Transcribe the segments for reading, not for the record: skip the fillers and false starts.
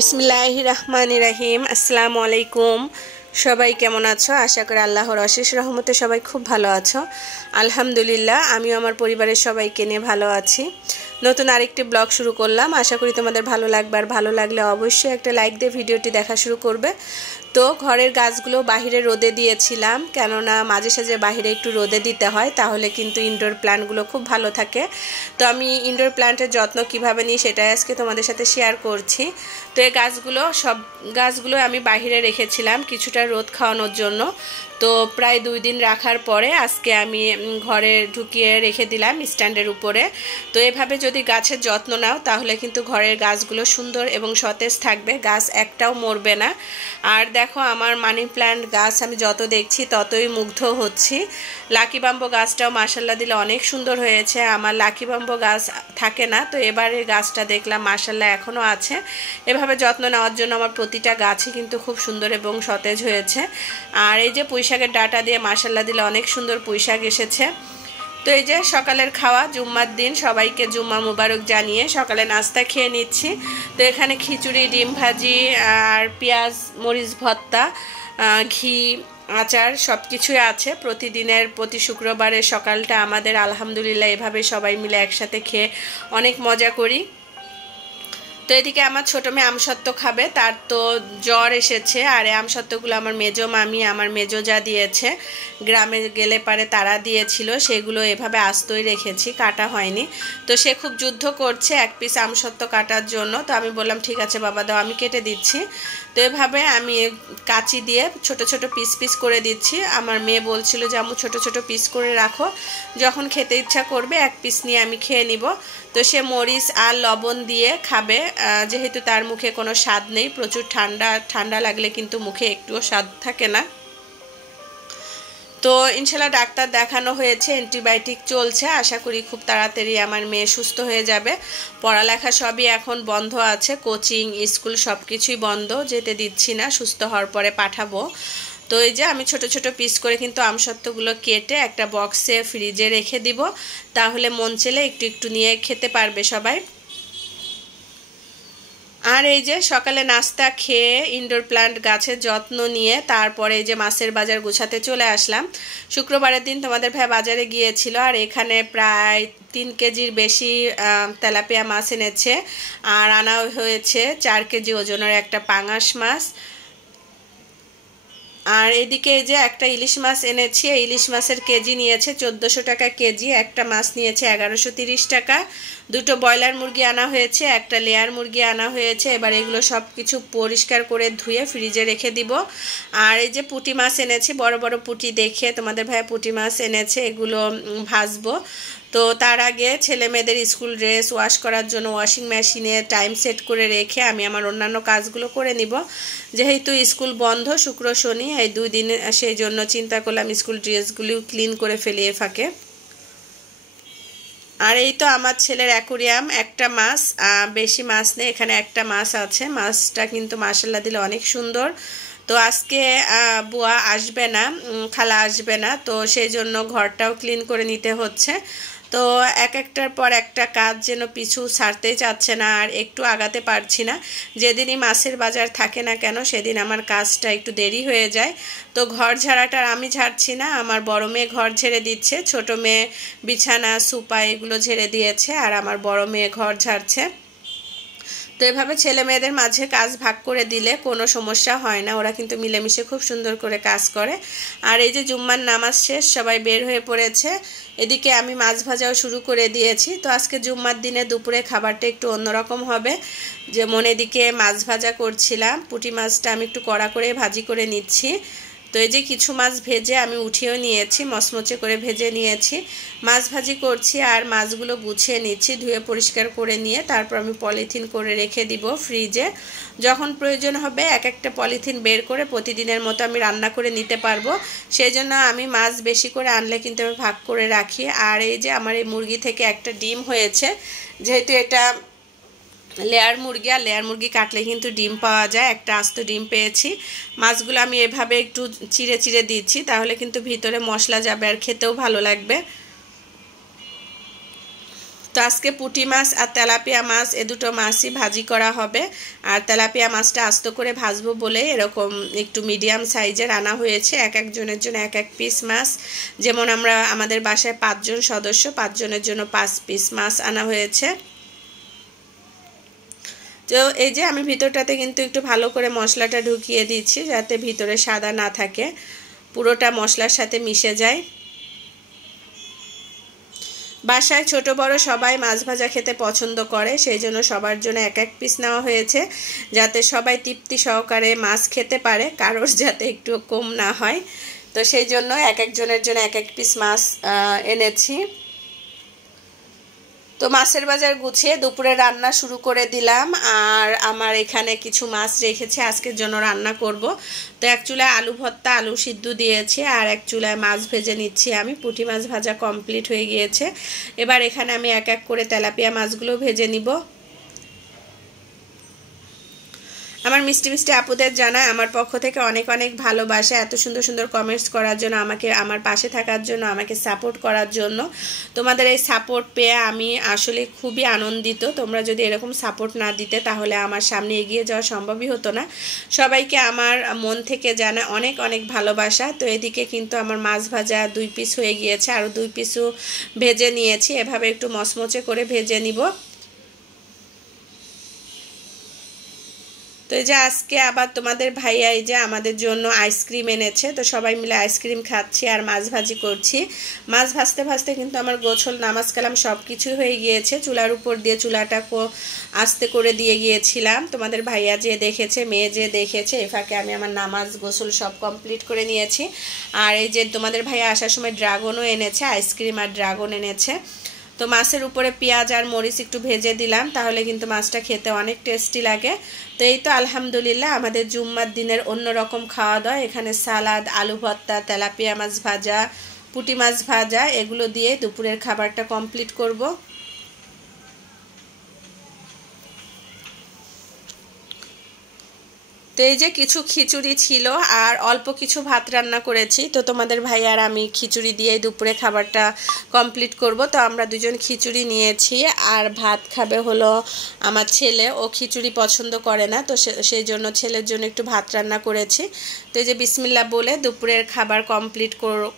বিসমিল্লাহির রহমানির রহিম। আসসালামু আলাইকুম। সবাই কেমন আছো? আশা করি আল্লাহর অশেষ রহমতে সবাই খুব ভালো আছো। আলহামদুলিল্লাহ, আমিও আমার পরিবারের সবাইকে নিয়ে ভালো আছি। নতুন আরেকটি ব্লগ শুরু করলাম। আশা করি তোমাদের ভালো লাগবে, আর ভালো লাগলে অবশ্যই একটা লাইক দিয়ে ভিডিওটি দেখা শুরু করবে। তো ঘরের গাছগুলো বাহিরে রোদে দিয়েছিলাম, কেননা মাঝে সাঝে বাহিরে একটু রোদে দিতে হয়, তাহলে কিন্তু ইনডোর প্ল্যান্টগুলো খুব ভালো থাকে। তো আমি ইনডোর প্ল্যান্টের যত্ন কিভাবে নিই সেটাই আজকে তোমাদের সাথে শেয়ার করছি। তো এই সব গাছগুলো আমি বাহিরে রেখেছিলাম কিছুটা রোদ খাওয়ানোর জন্য। তো প্রায় 2 দিন রাখার পরে আজকে আমি ঘরে ঢুকিয়ে রেখে দিলাম স্ট্যান্ডের উপরে। তো এভাবে যদি গাছের যত্ন নাও তাহলে কিন্তু ঘরের গাছগুলো সুন্দর এবং সতেজ থাকবে, গাছ একটাও মরবে না। আর দেখো, আমার মানি প্ল্যান্ট গাছ আমি যত দেখছি ততই মুগ্ধ হচ্ছি। লাকি বাম্বো গাছটাও মাশাল্লাহ দিলে অনেক সুন্দর হয়েছে। আমার লাকি বাম্বো গাছ থাকে না, তো এবারে গাছটা দেখলাম মাশাল্লাহ এখনও আছে। এভাবে যত্ন নেওয়ার জন্য আমার প্রতিটা গাছই কিন্তু খুব সুন্দর এবং সতেজ হয়েছে। আর এই যে পুঁইশাকের ডাঁটা দিয়ে মাশাল্লাহ দিলে অনেক সুন্দর পুঁইশাক এসেছে। তো এই যে সকালের খাওয়া, জুম্মার দিন সবাইকে জুম্মা মুবারক জানিয়ে সকালে নাস্তা খেয়ে নিচ্ছি। তো এখানে খিচুড়ি, ডিম ভাজি আর পেঁয়াজ মরিচ ভর্তা, ঘি, আচার সব কিছুই আছে। প্রতি শুক্রবারের সকালটা আমাদের আলহামদুলিল্লাহ এভাবে সবাই মিলে একসাথে খেয়ে অনেক মজা করি। তো এদিকে আমার ছোটো মেয়ে আমসত্ত্ব খাবে, তার তো জ্বর এসেছে। আর এই আমসত্ত্বগুলো আমার মেজো মামি, আমার মেজো যা দিয়েছে, গ্রামে গেলে পারে তারা দিয়েছিল, সেগুলো এভাবে আস্তই রেখেছি, কাটা হয়নি। তো সে খুব যুদ্ধ করছে এক পিস আমসত্ত্ব কাটার জন্য। তো আমি বললাম ঠিক আছে বাবা দাও, আমি কেটে দিচ্ছি। তো এভাবে আমি কাঁচি দিয়ে ছোট ছোট পিস পিস করে দিচ্ছি। আমার মেয়ে বলছিল যে আম্মু ছোট ছোট পিস করে রাখো, যখন খেতে ইচ্ছা করবে এক পিস নিয়ে আমি খেয়ে নিব। তো সে মরিচ আর লবণ দিয়ে খাবে, যেহেতু তার মুখে কোনো স্বাদ নেই। প্রচুর ঠান্ডা লাগলে কিন্তু মুখে একটুও স্বাদ থাকে না। তো ইনশাল্লাহ ডাক্তার দেখানো হয়েছে, অ্যান্টিবায়োটিক চলছে। আশা করি খুব তাড়াতাড়ি আমার মেয়ে সুস্থ হয়ে যাবে। পড়ালেখা সবই এখন বন্ধ আছে, কোচিং স্কুল সব কিছুই বন্ধ, যেতে দিচ্ছি না, সুস্থ হওয়ার পরে পাঠাবো। তো এই যে আমি ছোট ছোট পিস করে কিন্তু আমসত্ত্বগুলো কেটে একটা বক্সে ফ্রিজে রেখে দিব, তাহলে মন চেলে একটু একটু নিয়ে খেতে পারবে সবাই। আর এই যে সকালে নাস্তা খেয়ে ইনডোর প্ল্যান্ট গাছের যত্ন নিয়ে তারপরে এই যে মাছের বাজার গুছাতে চলে আসলাম। শুক্রবারের দিন তোমাদের ভাই বাজারে গিয়েছিল, আর এখানে প্রায় 3 কেজির বেশি তেলাপিয়া মাছ এনেছে। আর আনা হয়েছে 4 কেজি ওজনের একটা পাঙাশ মাছ। আর এদিকে এই যে একটা ইলিশ মাছ এনেছি, এই ইলিশ মাছের কেজি নিয়েছে 1400 টাকা কেজি, একটা মাছ নিয়েছে 1130 টাকা। 2টো ব্রয়লার মুরগি আনা হয়েছে, একটা লেয়ার মুরগি আনা হয়েছে। এবার এগুলো সব কিছু পরিষ্কার করে ধুয়ে ফ্রিজে রেখে দিব। আর এই যে পুঁটি মাছ এনেছি, বড় বড় পুঁটি দেখে তোমাদের ভাই পুঁটি মাছ এনেছে, এগুলো ভাজবো। তো তার আগে ছেলে মেয়েদের স্কুল ড্রেস ওয়াশ করার জন্য ওয়াশিং মেশিনে টাইম সেট করে রেখে আমি আমার অন্যান্য কাজগুলো করে নিব। যেহেতু স্কুল বন্ধ শুক্র শনি এই 2 দিন, সেই জন্য চিন্তা করলাম স্কুল ড্রেসগুলিও ক্লিন করে ফেলি এ ফাঁকে। আর এই তো আমার ছেলের অ্যাকুরিয়াম, একটা মাছ, বেশি মাছ নেই, এখানে একটা মাছ আছে। মাছটা কিন্তু মাশাল্লাহ দিলে অনেক সুন্দর। তো আজকে বুয়া আসবে না, খালা আসবে না, তো সেই জন্য ঘরটাও ক্লিন করে নিতে হচ্ছে। তো একটার পর একটা কাজ যেন পিছু ছাড়তেই চাচ্ছে না, আর একটু আগাতে পারছি না। যেদিনই মাছের বাজার থাকে না কেন সেদিন আমার কাজটা একটু দেরি হয়ে যায়। তো ঘর ঝাড়াটা আমি ঝাড়ছি না, আমার বড় মেয়ে ঘর ঝেড়ে দিচ্ছে, ছোট মেয়ে বিছানা সোফা এগুলো ঝেড়ে দিয়েছে, আর আমার বড় মেয়ে ঘর ঝাড়ছে। তো এভাবে ছেলে মেয়েদের মাঝে কাজ ভাগ করে দিলে কোনো সমস্যা হয় না, ওরা কিন্তু মিলেমিশে খুব সুন্দর করে কাজ করে। আর এই যে জুম্মার নামাজ শেষ, সবাই বের হয়ে পড়েছে। এদিকে আমি মাছ ভাজাও শুরু করে দিয়েছি। তো আজকে জুম্মার দিনে দুপুরে খাবারটা একটু অন্যরকম হবে। যেমন এদিকে মাছ ভাজা করছিলাম, পুঁটি মাছটা আমি একটু কড়া করে ভাজি করে নিচ্ছি। তো এই যে কিছু মাছ ভেজে আমি উঠিয়েও নিয়েছি, মচমচে করে ভেজে নিয়েছি। মাছ ভাজি করছি আর মাছগুলো গুছিয়ে নিচ্ছি, ধুয়ে পরিষ্কার করে নিয়ে তারপর আমি পলিথিন করে রেখে দিব ফ্রিজে। যখন প্রয়োজন হবে এক একটা পলিথিন বের করে প্রতিদিনের মতো আমি রান্না করে নিতে পারবো। সেই জন্য আমি মাছ বেশি করে আনলে কিন্তু আমি ভাগ করে রাখি। আর এই যে আমার এই মুরগি থেকে একটা ডিম হয়েছে, যেহেতু এটা লেয়ার মুরগি, আর লেয়ার মুরগি কাটলে কিন্তু ডিম পাওয়া যায়, একটা আস্ত ডিম পেয়েছি। মাছগুলো আমি এভাবে একটু চিড়ে চিড়ে দিচ্ছি, তাহলে কিন্তু ভিতরে মশলা যাবে আর খেতেও ভালো লাগবে। তো আজকে পুঁটি মাছ আর তেলাপিয়া মাছ এ দুটো মাছই ভাজি করা হবে। আর তেলাপিয়া মাছটা আস্ত করে ভাজবো বলে এরকম একটু মিডিয়াম সাইজের আনা হয়েছে, এক একজনের জন্য এক এক পিস মাছ। যেমন আমাদের বাসায় 5 জন সদস্য, 5 জনের জন্য 5 পিস মাছ আনা হয়েছে। তো এই যে আমি ভিতরটাতে কিন্তু একটু ভালো করে মশলাটা ঢুকিয়ে দিচ্ছি যাতে ভিতরে সাদা না থাকে, পুরোটা মশলার সাথে মিশে যায়। বাসায় ছোট বড় সবাই মাছ ভাজা খেতে পছন্দ করে, সেই জন্য সবার জন্য এক এক পিস নেওয়া হয়েছে যাতে সবাই তৃপ্তি সহকারে মাছ খেতে পারে, কারোর যাতে একটু কম না হয়। তো সেই জন্য এক একজনের জন্য এক এক পিস মাছ এনেছি। তো মাছের বাজার গুছিয়ে দুপুরে রান্না শুরু করে দিলাম। আর আমার এখানে কিছু মাছ রেখেছে আজকের জন্য রান্না করব। তো এক চুলায় আলু ভর্তা, আলু সিদ্ধ দিয়েছি, আর এক চুলায় মাছ ভেজে নিচ্ছি আমি। পুঁটি মাছ ভাজা কমপ্লিট হয়ে গিয়েছে। এবার এখানে আমি এক এক করে তেলাপিয়া মাছগুলো ভেজে নিব। আমার মিষ্টি মিষ্টি আপুদের জানায় আমার পক্ষ থেকে অনেক অনেক ভালোবাসা, এত সুন্দর সুন্দর কমেন্টস করার জন্য, আমাকে আমার পাশে থাকার জন্য, আমাকে সাপোর্ট করার জন্য। তোমাদের এই সাপোর্ট পেয়ে আমি আসলে খুবই আনন্দিত। তোমরা যদি এরকম সাপোর্ট না দিতে তাহলে আমার সামনে এগিয়ে যাওয়া সম্ভবই হতো না। সবাইকে আমার মন থেকে জানায় অনেক অনেক ভালোবাসা। তো এদিকে কিন্তু আমার মাছ ভাজা 2 পিস হয়ে গিয়েছে, আরও 2 পিসও ভেজে নিয়েছি। এভাবে একটু মচমচে করে ভেজে নিব। তো এই যে আজকে আবার তোমাদের ভাইয়া এই যে আমাদের জন্য আইসক্রিম এনেছে। তো সবাই মিলে আইসক্রিম খাচ্ছি আর মাছ ভাজি করছি। মাছ ভাজতে ভাজতে কিন্তু আমার গোসল, নামাজ কালাম সব কিছুই হয়ে গিয়েছে। চুলার উপর দিয়ে চুলাটা আস্তে করে দিয়ে গিয়েছিলাম। তোমাদের ভাইয়া যে দেখেছে, মেয়ে যে দেখেছে, এ ফাঁকে আমি আমার নামাজ গোসল সব কমপ্লিট করে নিয়েছি। আর এই যে তোমাদের ভাইয়া আসার সময় ড্রাগনও এনেছে, আইসক্রিম আর ড্রাগন এনেছে। তো মাছের উপরে পেঁয়াজ আর মরিচ একটু ভেজে দিলাম, তাহলে কিন্তু মাছটা খেতে অনেক টেস্টি লাগে। তো এই তো আলহামদুলিল্লাহ আমাদের জুম্মার দিনের অন্যরকম খাওয়া দাওয়া। এখানে সালাদ, আলু ভর্তা, তেলাপিয়া মাছ ভাজা, পুঁটি মাছ ভাজা, এগুলো দিয়ে দুপুরের খাবারটা কমপ্লিট করব। তো এই যে কিছু খিচুড়ি ছিল আর অল্প কিছু ভাত রান্না করেছি। তো তোমাদের ভাই আর আমি খিচুড়ি দিয়ে দুপুরে খাবারটা কমপ্লিট করব। তো আমরা দুজন খিচুড়ি নিয়েছি, আর ভাত খাবে হলো আমার ছেলে। ও খিচুড়ি পছন্দ করে না, তো সেই জন্য ছেলের জন্য একটু ভাত রান্না করেছি। তো এই যে বিসমিল্লাহ বলে দুপুরের খাবার কমপ্লিট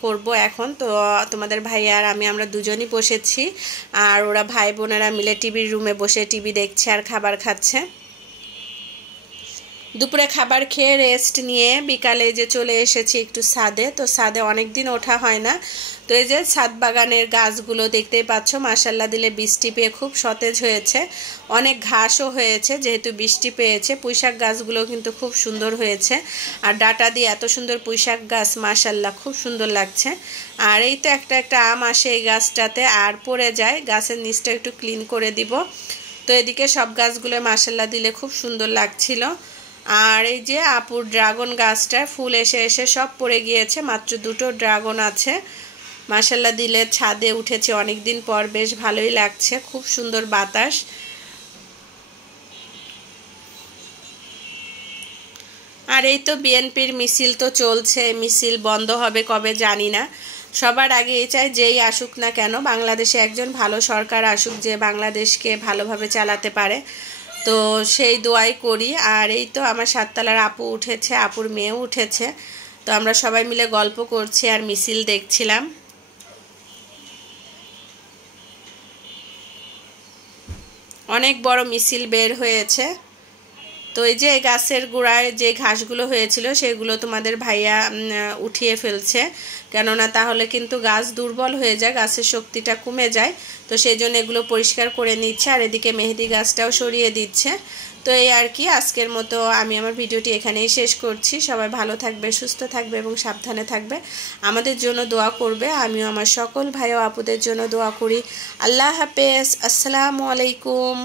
করব এখন। তো তোমাদের ভাই আর আমরা দুজনই বসেছি, আর ওরা ভাই বোনেরা মিলে টিভির রুমে বসে টিভি দেখছে আর খাবার খাচ্ছে। দুপুরে খাবার খেয়ে রেস্ট নিয়ে বিকালে যে চলে এসেছি একটু ছাদে। তো ছাদে অনেক দিন ওঠা হয় না। তো এই যে ছাদ বাগানের গাছগুলো দেখতেই পাচ্ছ, মাশাল্লাহ দিলে বৃষ্টি পেয়ে খুব সতেজ হয়েছে, অনেক ঘাসও হয়েছে যেহেতু বৃষ্টি পেয়েছে। পুঁইশাক গাছগুলো কিন্তু খুব সুন্দর হয়েছে, আর ডাটা দিয়ে এত সুন্দর পুঁইশাক গাছ, মাশাল্লাহ খুব সুন্দর লাগছে। আর এই তো একটা একটা আম আসে এই গাছটাতে আর পড়ে যায়, গাছের নিচটা একটু ক্লিন করে দিব। তো এদিকে সব গাছগুলো মাশাল্লাহ দিলে খুব সুন্দর লাগছিল। আর এই যে আপুর ড্রাগন গাছটার ফুল এসে এসে সব পড়ে গিয়েছে, মাত্র 2টো ড্রাগন আছে। মাশাল্লাহ দিলে ছাদে উঠেছে অনেক দিন পর, বেশ ভালোই লাগছে, খুব সুন্দর বাতাস। আর এই তো বিএনপির মিছিল তো চলছে, মিছিল বন্ধ হবে কবে জানি না। সবার আগে এই চাই যেই আসুক না কেন বাংলাদেশে একজন ভালো সরকার আসুক, যে বাংলাদেশকে ভালোভাবে চালাতে পারে। তো সেই দোয়াই করি। আর এই তো আমার 7 তলার আপু উঠেছে, আপুর মেয়েও উঠেছে। তো আমরা সবাই মিলে গল্প করছি আর মিছিল দেখছিলাম। অনেক বড় মিছিল বের হয়েছে। তো এই যে গাছের গোড়ায় যে ঘাসগুলো হয়েছিল সেগুলো তোমাদের ভাইয়া উঠিয়ে ফেলছে, কেননা তাহলে কিন্তু গাছ দুর্বল হয়ে যায়, গাছের শক্তিটা কমে যায়। তো সেই জন্য এগুলো পরিষ্কার করে নিচ্ছে, আর এদিকে মেহেদি গাছটাও সরিয়ে দিচ্ছে। তো এই আর কি, আজকের মতো আমি আমার ভিডিওটি এখানেই শেষ করছি। সবাই ভালো থাকবে, সুস্থ থাকবে এবং সাবধানে থাকবে, আমাদের জন্য দোয়া করবে। আমিও আমার সকল ভাই ও আপুদের জন্য দোয়া করি। আল্লাহ হাফেজ, আসসালামু আলাইকুম।